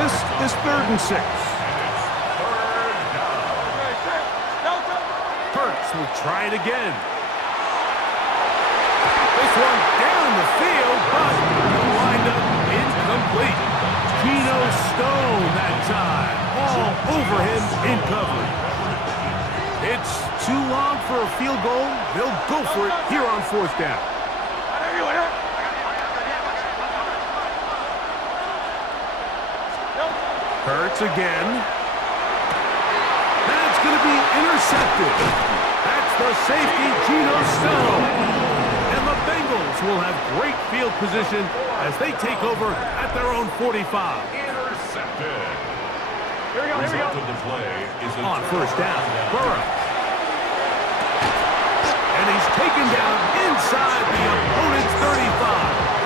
This is 3rd and 6. Hurts will try it again. This one down the field, but it'll wind up incomplete. Geno Stone that time. All over him in coverage. It's too long for a field goal. They'll go for it here on 4th down. Hurts again. That's going to be intercepted. That's the safety, Geno Stone. And the Bengals will have great field position as they take over at their own 45. Intercepted. Here we go, here we go. The play is on 1st down, Burrow. And he's taken down inside the opponent's 35.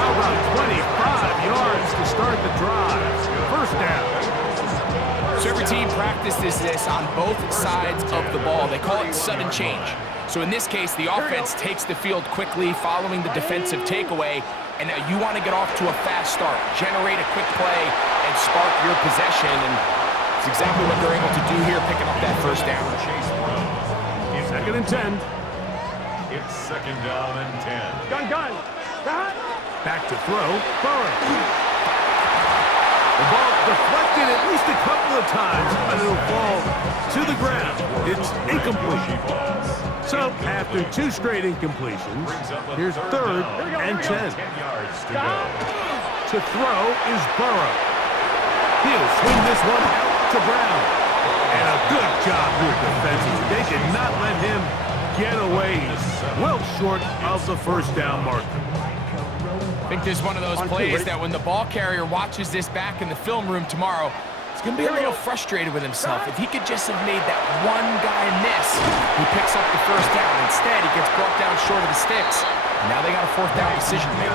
How about 25 yards to start the drive? 1st down. So every team practices this on both sides of the ball. They call it sudden change. So in this case, the offense takes the field quickly following the defensive takeaway, and now you want to get off to a fast start, generate a quick play, and spark your possession, and it's exactly what they're able to do here, picking up that 1st down. 2nd and 10. It's 2nd down and 10. Gun. Back to throw, Burrow. The ball deflected at least a couple of times, but it'll fall to the ground. It's incomplete. So, after 2 straight incompletions, here's 3rd and 10. To throw is Burrow. He'll swing this one out to Brown. And a good job here defensively. They did not let him get away. Well short of the 1st down marker. I think there's one of those plays that when the ball carrier watches this back in the film room tomorrow, he's going to be a little frustrated with himself. If he could just have made that one guy miss, he picks up the 1st down. Instead, he gets brought down short of the sticks. And now they got a 4th down decision to make.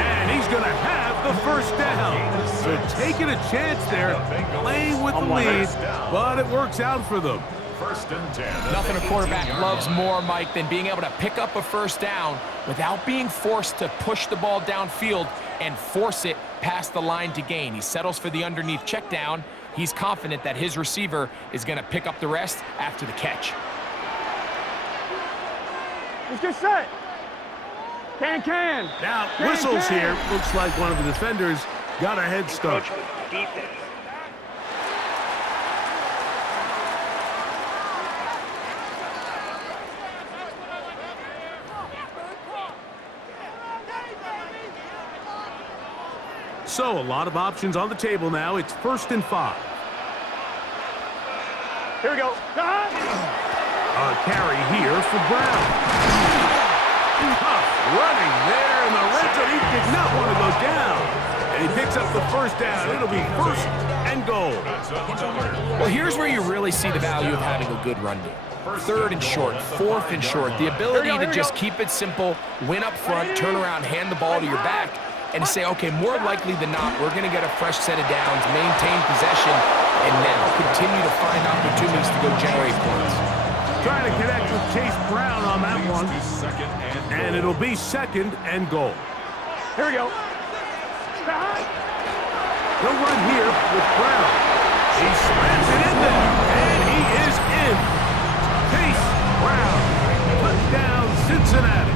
And he's going to have the 1st down. So taking a chance there, playing with the lead, but it works out for them. 1st and 10. Nothing a quarterback loves more, Mike, than being able to pick up a 1st down without being forced to push the ball downfield and force it past the line to gain. He settles for the underneath check down. He's confident that his receiver is going to pick up the rest after the catch. Let's get set. Can. Now, whistles here. Looks like one of the defenders got a head start. So, a lot of options on the table now. It's 1st and 5. Here we go. A carry here for Brown. Tough running there in the red zone. He did not want to go down. And he picks up the 1st down. It'll be 1st and goal. Well, here's where you really see the value of having a good run game. 3rd and short, 4th and short. The ability to just keep it simple, win up front, turn around, hand the ball to your back, and say, okay, more likely than not, we're going to get a fresh set of downs, maintain possession, and now continue to find opportunities to go generate points. Trying to connect with Chase Brown on that one. And it'll be 2nd and goal. Here we go. He'll run here with Brown. He slams it in there, and he is in. Chase Brown, touchdown Cincinnati.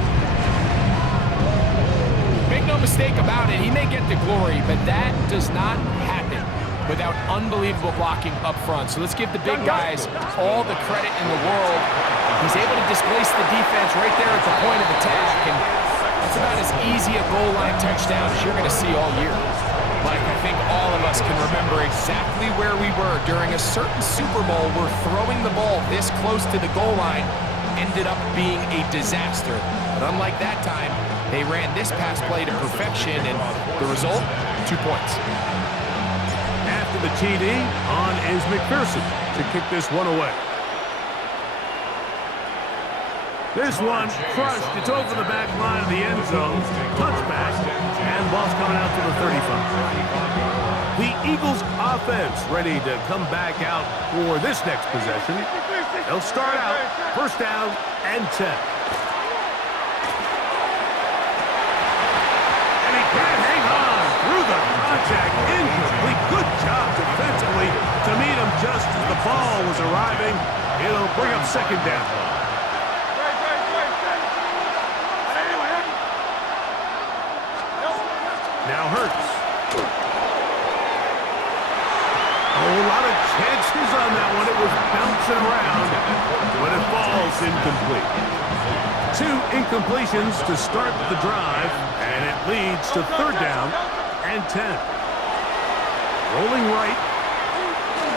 Make no mistake about it, he may get the glory, but that does not happen without unbelievable blocking up front. So let's give the big guys all the credit in the world. He's able to displace the defense right there at the point of attack, and that's about as easy a goal line touchdown as you're going to see all year. Like, I think all of us can remember exactly where we were during a certain Super Bowl where throwing the ball this close to the goal line ended up being a disaster. But unlike that time, they ran this pass play to perfection, and the result, 2 points. After the TD, on is McPherson to kick this one away. This one crushed. It's over the back line of the end zone. Touchback, and ball's coming out to the 35. The Eagles offense ready to come back out for this next possession. They'll start out 1st down and 10. Can't hang on through the contact, incomplete. second down. Now Hurts. Oh, a lot of chances on that one. It was bouncing around, but it falls incomplete. 2 incompletions to start the drive, and it leads to third down and 10. Rolling right.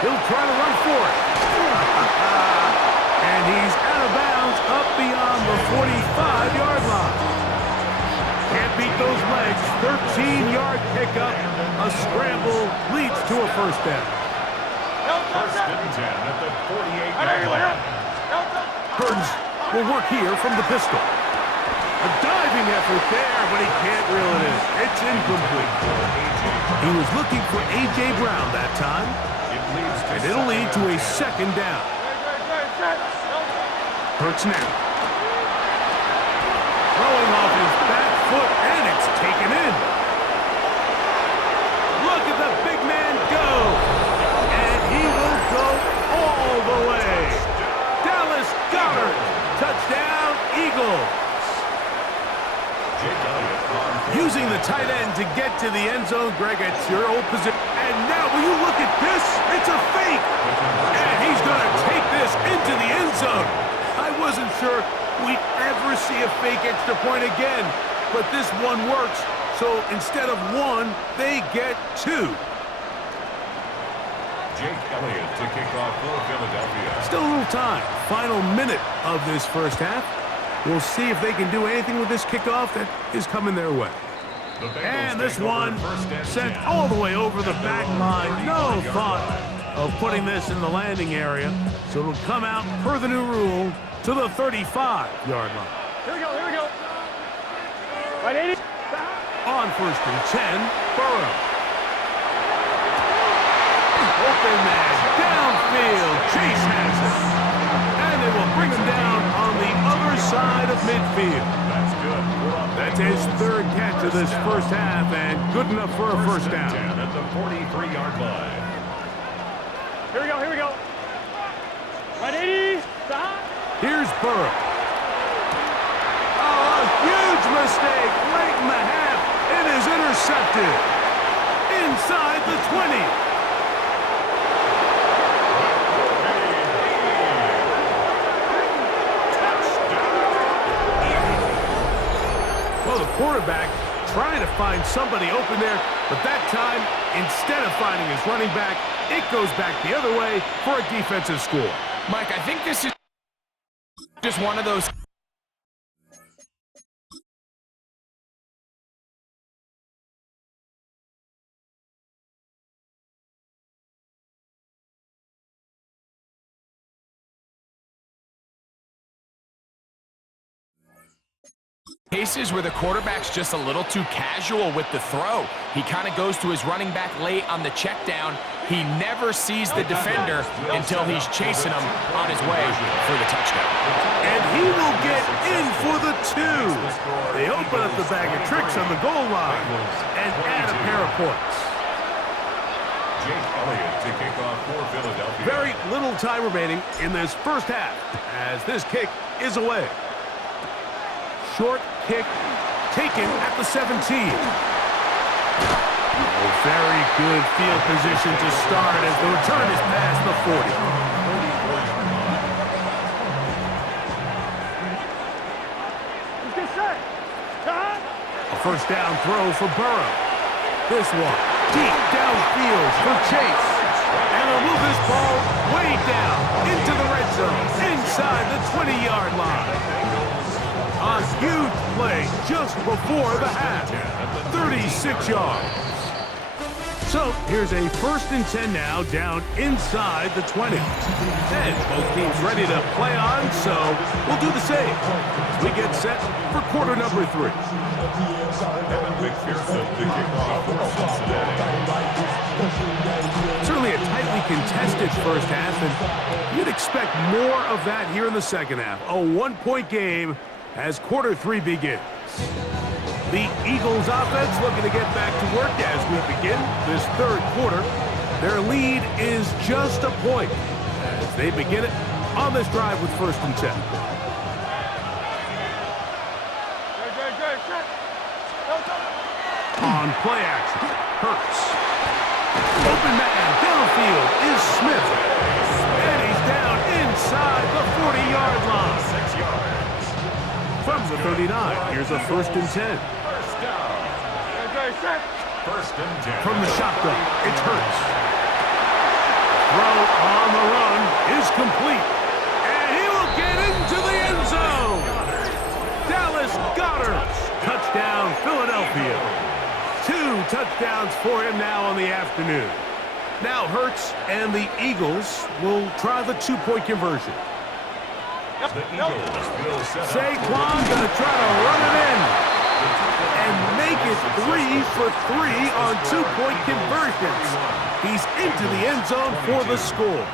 He'll try to run for it. And he's out of bounds up beyond the 45-yard line. Can't beat those legs. 13-yard pickup. A scramble leads to a first down. First and 10 at the 48-yard line. Hurts will work here from the pistol. A diving effort there, but he can't reel it in. It's incomplete. He was looking for A.J. Brown that time. And it'll lead to a second down. Hurts now. Throwing off his back foot, and it's taken in. Look at the big man go. And he will go all the way. Dallas Goedert. Touchdown, Eagles. Using the tight end to get to the end zone. Greg, it's your old position. And now, will you look at this? It's a fake. And he's going to take this into the end zone. I wasn't sure we'd ever see a fake extra point again, but this one works. So instead of 1, they get 2. Jake Elliott to kick off for Philadelphia. Still a little time. Final minute of this first half. We'll see if they can do anything with this kickoff that is coming their way. And this one sent all the way over the back line. No thought of putting this in the landing area. So it'll come out per the new rule to the 35-yard line. Here we go, here we go. Right, 80. On first and 10, Burrow. Open man, downfield, Chase has it. And they will bring him down on the other side of midfield. That's good. That's his third catch of this first half, and good enough for a first down. 10 at the 43-yard line. Here we go, here we go. Right, 80. Here's Burrow. Oh, a huge mistake late in the half. It is intercepted. Inside the 20. Well, the quarterback trying to find somebody open there, but that time, instead of finding his running back, it goes back the other way for a defensive score. Mike, I think this is just one of those cases where the quarterback's just a little too casual with the throw. He kind of goes to his running back late on the check down. He never sees the defender until he's chasing him on his way for the touchdown. And he will get in for the 2. They open up the bag of tricks on the goal line and add a pair of points. Jake Elliott to kick off for Philadelphia. Very little time remaining in this first half as this kick is away. Short kick taken at the 17. A very good field position to start as the return is past the 40. Let's get set. A first down throw for Burrow. This one deep downfield for Chase. And they'll move this ball way down into the red zone inside the 20-yard line. A huge play just before the half. 36 yards. So here's a first and 10 now down inside the 20. And both teams ready to play on, so we'll do the same as we get set for quarter number 3. Certainly a tightly contested first half, and you'd expect more of that here in the second half. A 1-point game as quarter 3 begins. The Eagles offense looking to get back to work as we begin this third quarter. Their lead is just a point as they begin it on this drive with 1st and 10. On play action, Hurts. Open man downfield is Smith. And he's down inside the 40-yard line. 6 yards. From the 39, here's a 1st and 10. First down. 1st and 10. From the shotgun, it's Hurts. Throw on the run is complete. And he will get into the end zone. Dallas Goedert. Touchdown, Philadelphia. 2 touchdowns for him now on the afternoon. Now Hurts and the Eagles will try the 2-point conversion. The Eagles will set up. Saquon gonna try to run it in and make it 3 for 3 on 2-point conversions. He's into the end zone for the score.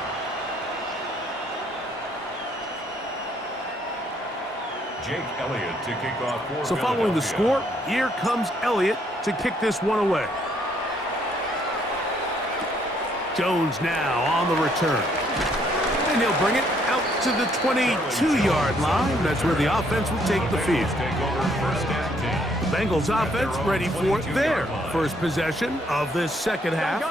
Jake Elliott to kick off for So following the Philadelphia. score, here comes Elliott to kick this one away. Jones now on the return. And he'll bring it out to the 22-yard line. That's where the offense will take the field. Take over 1st and 10. The Bengals offense ready for their first possession of this second half.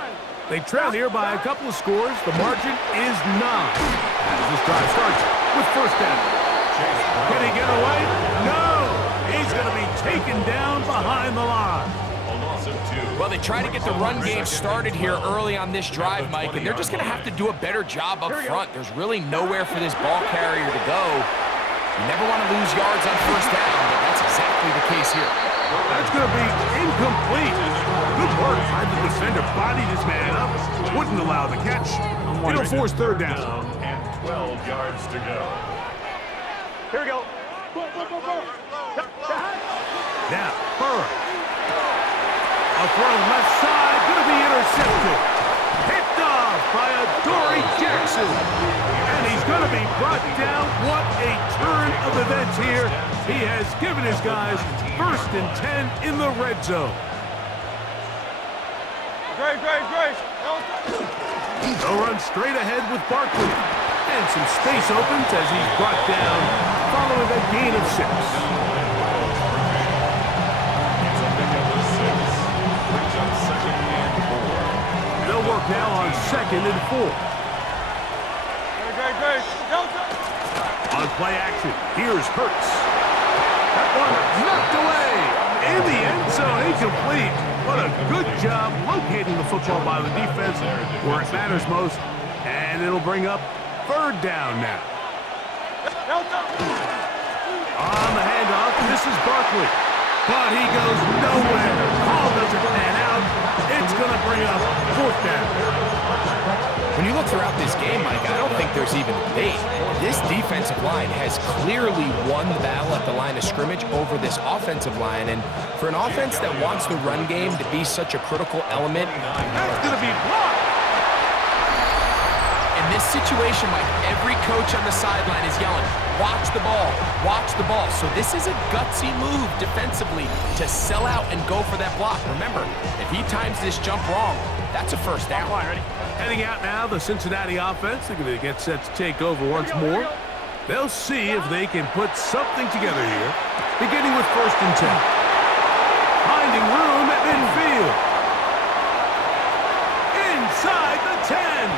They trail here by a couple of scores. The margin is 9. As this drive starts with 1st down. Can he get away? No! He's going to be taken down behind the line. A loss of 2. Well, they try to get the run game started here early on this drive, Mike, and they're just going to have to do a better job up front. There's really nowhere for this ball carrier to go. You never want to lose yards on 1st down, but that's exactly the case here. That's going to be incomplete. Good work by the defender. Bodied his man up. Wouldn't allow the catch. It'll force 3rd down. And 12 yards to go. Here we go. Now, Burrow. A throw left side, going to be intercepted. Picked off by Adoree Jackson. And he's going to be brought down. What a turn of events here. He has given his guys 1st and 10 in the red zone. They'll run straight ahead with Barkley. And some space opens as he's brought down following a gain of 6. It's a pickup of 6. Brings up 2nd and 4. They'll work now on 2nd and 4. On play action, here's Hurts. That one knocked away in the end zone, incomplete. What a good job locating the football by the defense where it matters most. And it'll bring up 3rd down now. On the handoff, this is Barkley. But he goes nowhere. Call doesn't pan out. It's going to bring up 4th down. When you look throughout this game, Mike, I don't think there's even a debate. This defensive line has clearly won the battle at the line of scrimmage over this offensive line. And for an offense that wants the run game to be such a critical element, That's going to be blocked. in this situation, Mike, every coach on the sideline is yelling, watch the ball, watch the ball. So this is a gutsy move defensively to sell out and go for that block. Remember, if he times this jump wrong, that's a 1st down. Heading out now, the Cincinnati offense. They're going to get set to take over once more. They'll see if they can put something together here, beginning with 1st and 10. Finding room at midfield. Inside the 10.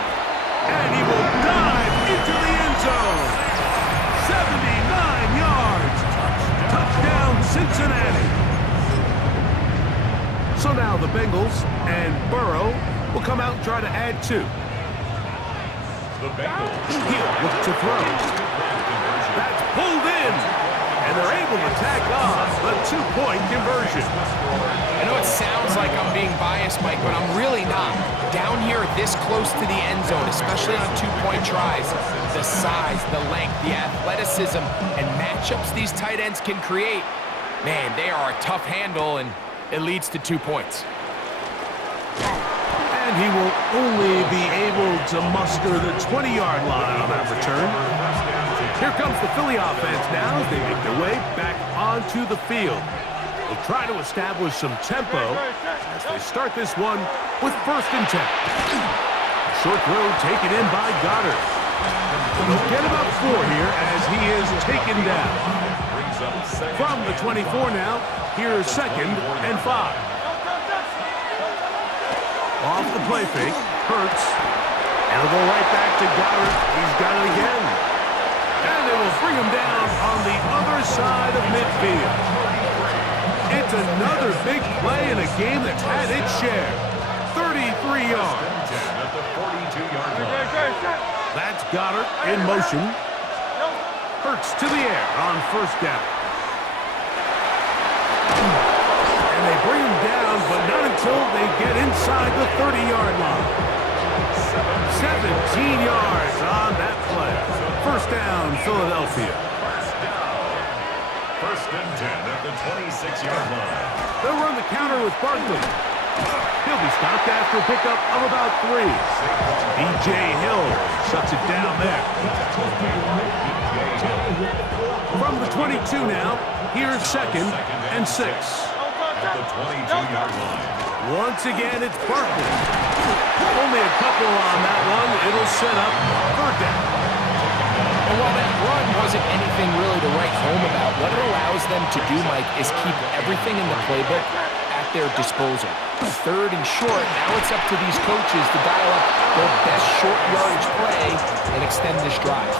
And he will dive into the end zone. 79 yards. Touchdown, Cincinnati. So now the Bengals and Burrow will come out and try to add 2. The Bengals. He'll look to throw. That's pulled in. And they're able to tack on the 2-point conversion. I know it sounds like I'm being biased, Mike, but I'm really not. Down here this close to the end zone, especially on 2-point tries, the size, the length, the athleticism, and matchups these tight ends can create, man, they are a tough handle, and it leads to 2 points. And he will only be able to muster the 20-yard line on that return. Here comes the Philly offense now as they make their way back onto the field. They'll try to establish some tempo as they start this one with 1st and 10. A short throw taken in by Goddard. They'll get about 4 here as he is taken down. From the 24 now, here's 2nd and 5. Off the play fake, Hurts. And it'll go right back to Goddard. He's got it again. And they will bring him down on the other side of midfield. It's another big play in a game that's had its share. 33 yards. That's Goddard in motion. Hurts to the air on 1st down. And they bring him down, but not until they get inside the 30-yard line. 17 yards on that play. 1st down, Philadelphia. 1st and 10 at the 26-yard line. They'll run the counter with Barkley. He'll be stopped after a pickup of about 3. B.J. Hill shuts it down there. From the 22 now, here's 2nd and 6. At the 22-yard line. Once again, it's Barkley. Only a couple on that one. It'll set up 3rd down. And while that run wasn't anything really to write home about, what it allows them to do, Mike, is keep everything in the playbook at their disposal. 3rd and short, now it's up to these coaches to dial up their best short yardage play and extend this drive.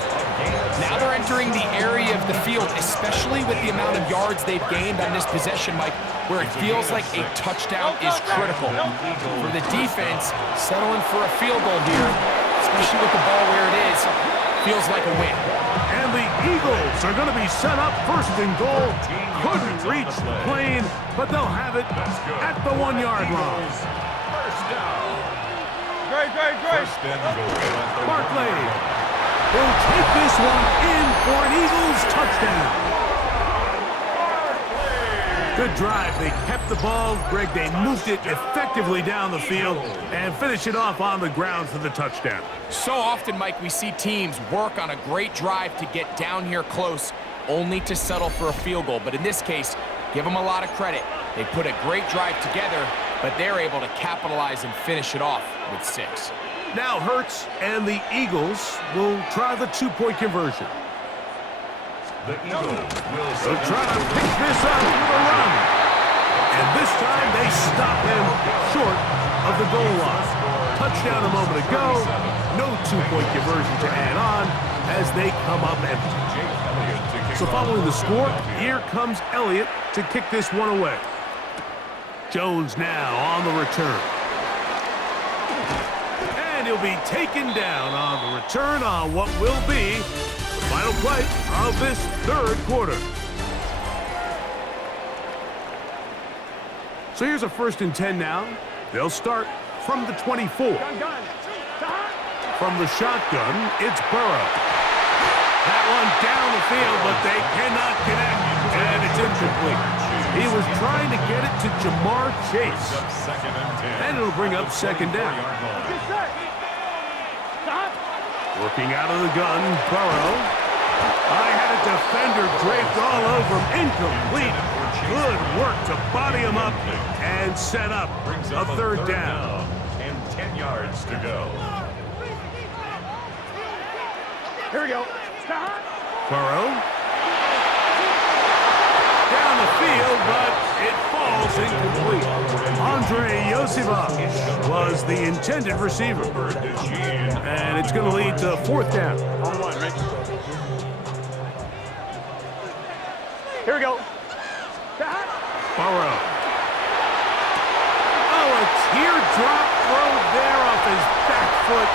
Now they're entering the area of the field, especially with the amount of yards they've gained on this possession, Mike, where it feels like a touchdown is critical. For the defense, settling for a field goal here, especially with the ball where it is, feels like a win. And the Eagles are going to be set up 1st and goal. Couldn't reach the plane, but they'll have it at the 1-yard line. 1st down. Great. 1st and goal. Barkley will take this one in for an Eagles touchdown. Good drive. They kept the ball. Greg, they moved it effectively down the field and finish it off on the ground for the touchdown. So often, Mike, we see teams work on a great drive to get down here close, only to settle for a field goal. But in this case, give them a lot of credit. They put a great drive together, but they're able to capitalize and finish it off with 6. Now Hurts and the Eagles will try the 2-point conversion. The Eagles will They'll try to pick this up with a run. And this time they stop him short of the goal line. Touchdown a moment ago. No 2-point conversion to add on as they come up empty. So following the score, here comes Elliott to kick this one away. Jones now on the return. And he'll be taken down on the return on what will be the final play of this 3rd quarter. So here's a 1st and 10 now. They'll start from the 24. From the shotgun, it's Burrow. That one down the field, but they cannot connect, and it's incomplete. He was trying to get it to Jamar Chase. And it'll bring up 2nd down. Looking out of the gun, Burrow. I had a defender draped all over him. Incomplete. Good work to body him up and set up a 3rd down. And 10 yards to go. Here we go. Burrow. Down the field, but it falls incomplete. Andre Yosivach was the intended receiver. And it's going to lead to 4th down. On 1, Rick. Here we go. Burrow. Oh, a teardrop throw there off his back foot.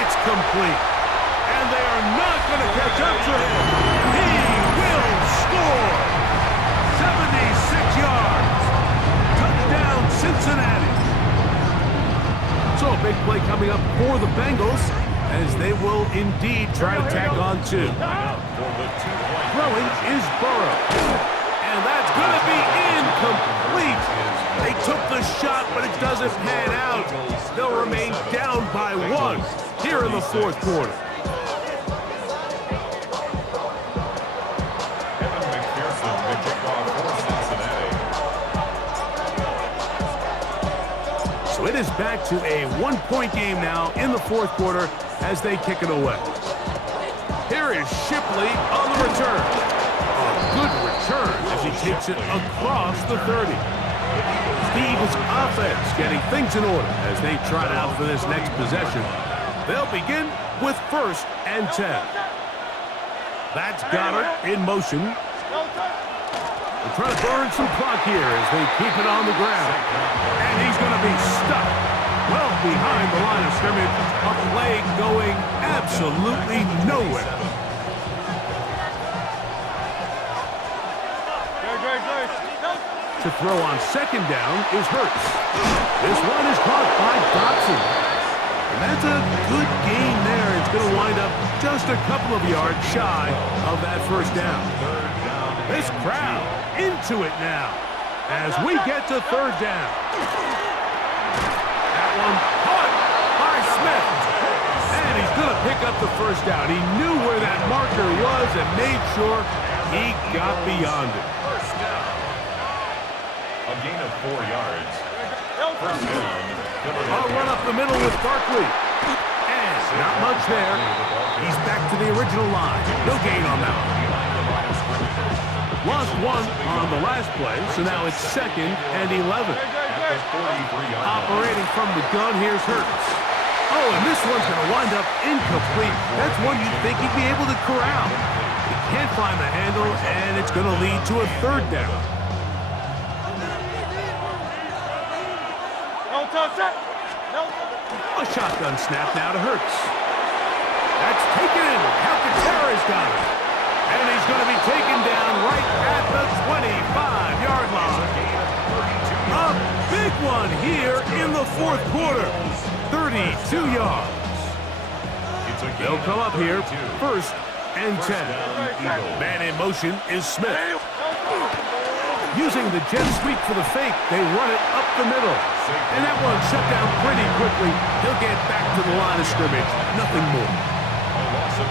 It's complete. And they are not going to catch up to him. He will score. 76 yards. Touchdown, Cincinnati. So a big play coming up for the Bengals as they will indeed try to tack on 2. Throwing is Burrow. And that's going to be incomplete. They took the shot, but it doesn't pan out. They'll remain down by 1 here in the 4th quarter. So it is back to a 1-point game now in the 4th quarter as they kick it away. here is Shipley on the return. A good return as he takes it across the 30. The Eagles offense getting things in order as they trot out for this next possession. They'll begin with 1st and 10. That's Goddard in motion. They're trying to burn some clock here as they keep it on the ground. And he's going to be stuck well behind the line of scrimmage. A play going absolutely nowhere. To throw on 2nd down is Hurts. This one is caught by Dotson. And that's a good gain there. It's going to wind up just a couple of yards shy of that 1st down. This crowd into it now as we get to 3rd down. That one caught by Smith. And he's going to pick up the 1st down. He knew where that marker was and made sure he got beyond it. First down. A gain of 4 yards. First down. A run up the middle with Barkley. And not much there. He's back to the original line. No gain on that one. Lost 1 on the last play, so now it's 2nd and 11. Operating from the gun, here's Hurts. Oh, and this one's going to wind up incomplete. That's one you'd think he'd be able to corral. He can't find the handle, and it's going to lead to a 3rd down. A shotgun snap now to Hurts. That's taken in. Calcaterra's got it. And he's going to be taken down right at the 25-yard line. A big one here in the 4th quarter. 32 yards. They'll come up here 1st and 10. Man in motion is Smith. Using the jet sweep for the fake, they run it up the middle. And that one shut down pretty quickly. He'll get back to the line of scrimmage. Nothing more.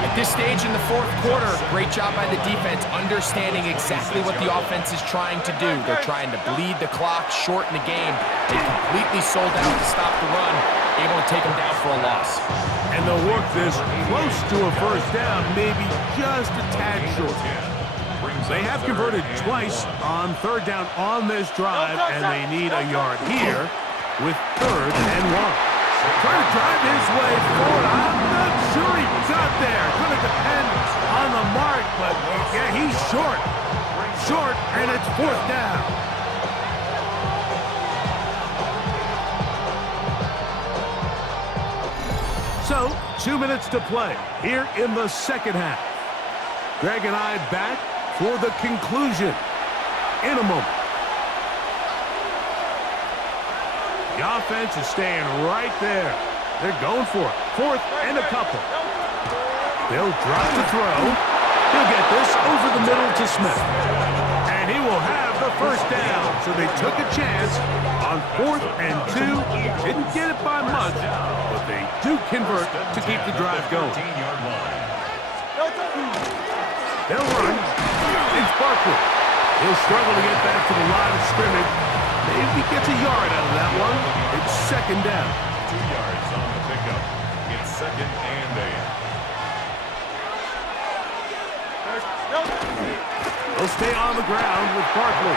At this stage in the 4th quarter, great job by the defense, understanding exactly what the offense is trying to do. They're trying to bleed the clock, shorten the game. They completely sold out to stop the run, able to take them down for a loss. And they'll work this close to a 1st down, maybe just a tad short. They have converted twice on 3rd down on this drive, and they need a yard here with 3rd and 1. Trying to drive his way forward. I'm not sure he got there. Going to depend on the mark, but yeah, he's short. Short, and it's 4th down. So, 2 minutes to play here in the 2nd half. Greg and I back for the conclusion in a moment. The offense is staying right there. They're going for it. 4th and a couple. They'll drop to throw. He'll get this over the middle to Smith. And he will have the 1st down. So they took a chance on 4th and 2. Didn't get it by much, but they do convert to keep the drive going. They'll run. It's Barkley. He'll struggle to get back to the line of scrimmage. Maybe gets a yard out of that one. It's 2nd down. 2 yards on the pickup. It's 2nd and 8. He'll stay on the ground with Barkley.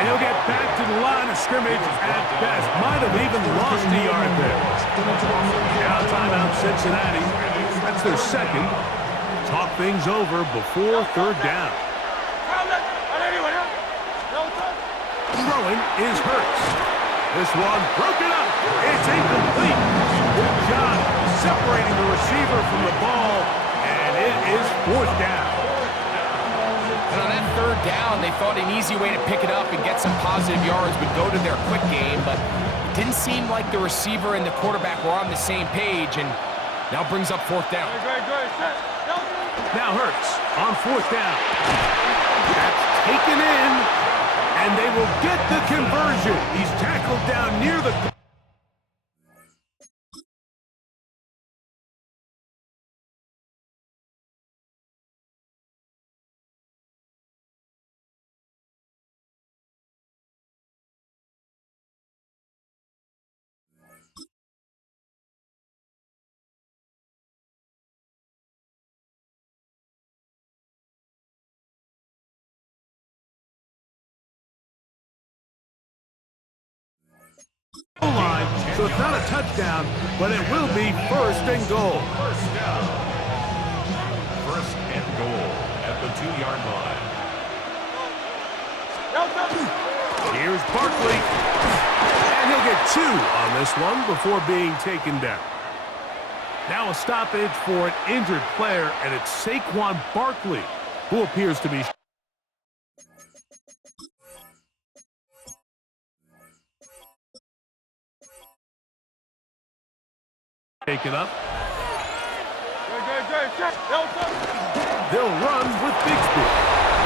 And he'll get back to the line of scrimmage at best. Might have even lost a yard there. Now timeout Cincinnati. That's their 2nd. Talk things over before 3rd down. Throwing is Hurts. This one broken up. It's incomplete. Good job separating the receiver from the ball, and it is 4th down. And on that 3rd down, they thought an easy way to pick it up and get some positive yards would go to their quick game, but it didn't seem like the receiver and the quarterback were on the same page, and now brings up 4th down. Now Hurts on 4th down. That's taken in, and they will get the conversion. He's tackled down near the So it's not a touchdown, but it will be first and goal. First down. First and goal at the 2-yard line. Here's Barkley. And he'll get 2 on this one before being taken down. Now a stoppage for an injured player, and it's Saquon Barkley, who appears to be taken up. They'll run with Bigsby.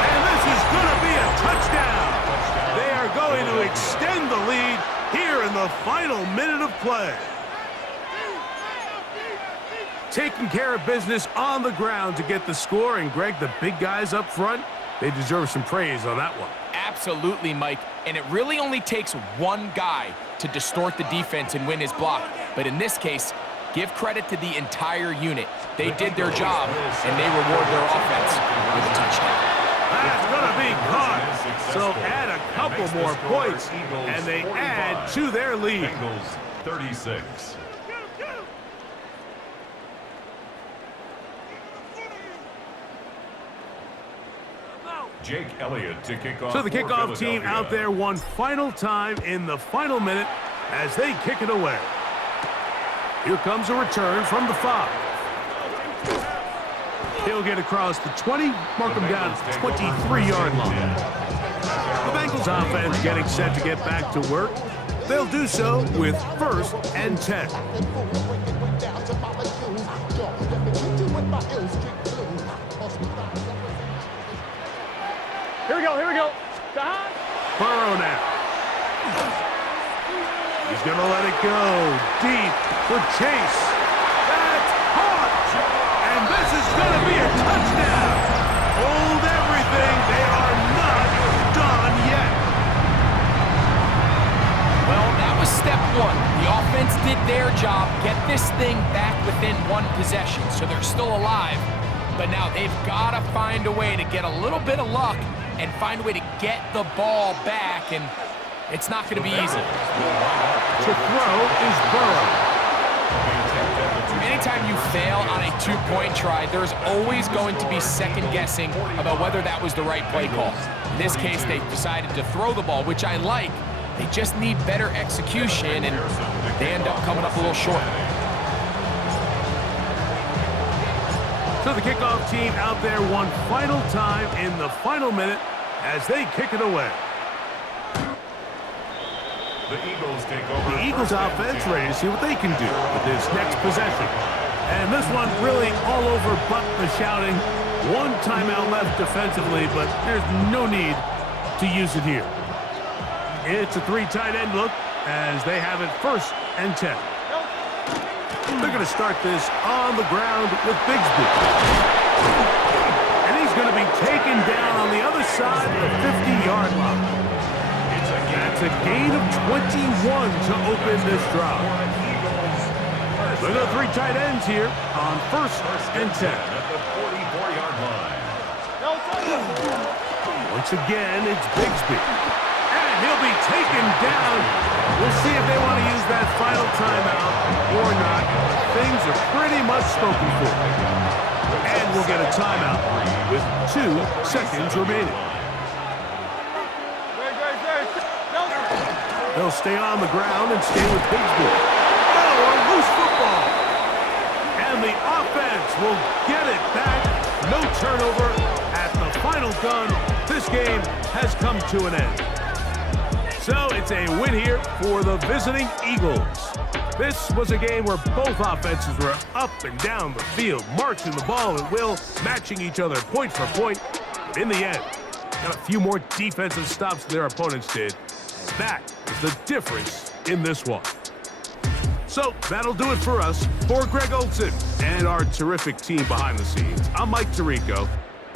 And this is going to be a touchdown. They are going to extend the lead here in the final minute of play. Taking care of business on the ground to get the score. And, Greg, the big guys up front, they deserve some praise on that one. Absolutely, Mike. And it really only takes one guy to distort the defense and win his block. But in this case, give credit to the entire unit. They did their job, and they reward their offense with a touchdown. That's going to be caught. So add a couple more points, and they add to their lead. Bengals 36. Jake Elliott to kick off. So the kickoff team out there one final time in the final minute as they kick it away. Here comes a return from the 5. He'll get across the 20, mark him down at the 23-yard line. The Bengals offense getting set to get back to work. They'll do so with 1st and 10. Here we go. Burrow now. He's going to let it go deep for Chase. That's caught. And this is going to be a touchdown. Hold everything. They are not done yet. Well, that was step 1. The offense did their job, get this thing back within 1 possession, so they're still alive. But now they've got to find a way to get a little bit of luck and find a way to get the ball back, and it's not going to be easy. To throw is Burrow. Anytime you fail on a 2-point try, there's always going to be second guessing about whether that was the right play call. In this case, they decided to throw the ball, which I like. They just need better execution, and they end up coming up a little short. So the kickoff team out there one final time in the final minute as they kick it away. The Eagles take over. The Eagles offense ready to see what they can do with this next possession. And this one really all over but the shouting. 1 timeout left defensively, but there's no need to use it here. It's a 3 tight end look as they have it 1st and 10. They're going to start this on the ground with Bigsby. And he's going to be taken down on the other side of the 50-yard line. That's a gain of 21 to open this drive. Look at the 3 tight ends here on 1st and 10. At the 44-yard line. Once again, it's Bigsby. And he'll be taken down. We'll see if they want to use that final timeout or not. Things are pretty much spoken for. And we'll get a timeout with 2 seconds remaining. They'll stay on the ground and stay with Bigsby. Oh, a loose football. And the offense will get it back. No turnover at the final gun. This game has come to an end. So it's a win here for the visiting Eagles. This was a game where both offenses were up and down the field, marching the ball at will, matching each other point for point. But in the end, got a few more defensive stops than their opponents did. And that is the difference in this one. So that'll do it for us. For Greg Olson and our terrific team behind the scenes, I'm Mike Tirico.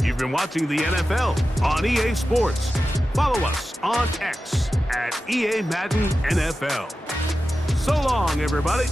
You've been watching the NFL on EA Sports. Follow us on X at EA Madden NFL. So long, everybody.